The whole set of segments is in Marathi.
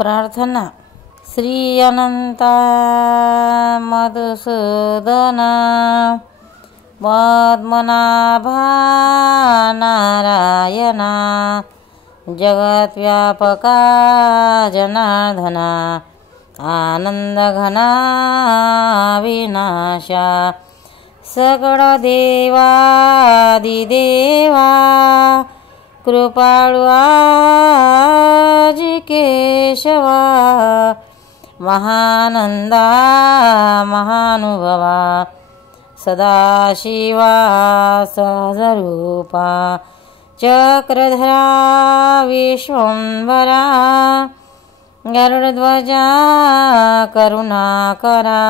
प्रार्थना। श्री अनंता मधुसूदना पद्मनाभा नारायणा जगद्व्यापका जनार्दना आनंदघना विनाशा सकळ देवादिदेवा कृपाळु आजी केशवा महानंदा महानुभवा सदाशिवा सहजरूपा चक्रधरा विश्वंभरा गरुडध्वजा करुणाकरा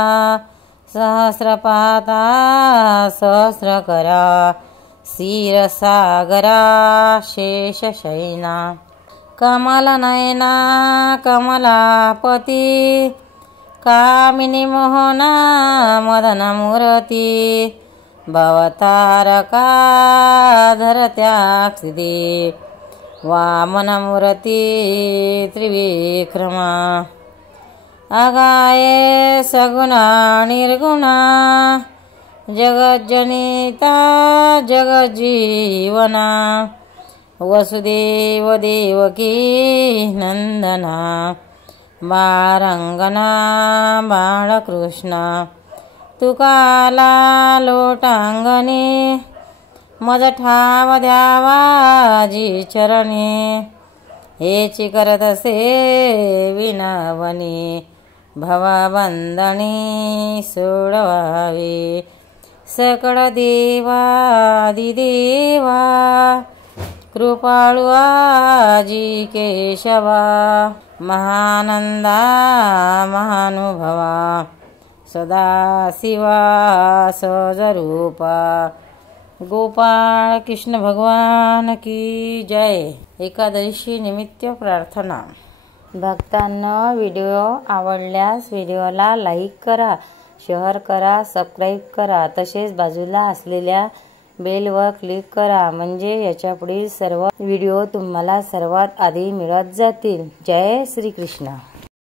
सहस्रपाता सहस्रकरा क्षीरसागरा शेषशयना कमलनयना कमलापती कामिनी मोहना मदनमूर्ती भवतारका धरत्याक्षिदे वामनमूर्ती त्रिविक्रमा अगाये सगुणा निर्गुणा जगज्जनिता जगज्जीवना वसुदेव देवकी नंदना बाळरंगना बाळकृष्णा तुकाला लोटांगणे मज ठाव द्यावाजी चरणी हेची करत असे विनावनी भवबंधनी सोडवावे सकळ देवादिदेवा कृपाळु आजी केशवा महानंदा महानुभवा सदाशिवा सहजरूपा गोपाळ कृष्ण भगवान की जय। एकादशी निमित्त प्रार्थना। भक्तांनो, व्हिडिओ आवडल्यास व्हिडिओला लाईक करा, शेअर करा, सबस्क्राईब करा, तसेच बाजूला असलेल्या बेलवर क्लिक करा, म्हणजे याच्यापुढील सर्व व्हिडिओ तुम्हाला सर्वात आधी मिळत जातील। जय श्री कृष्ण।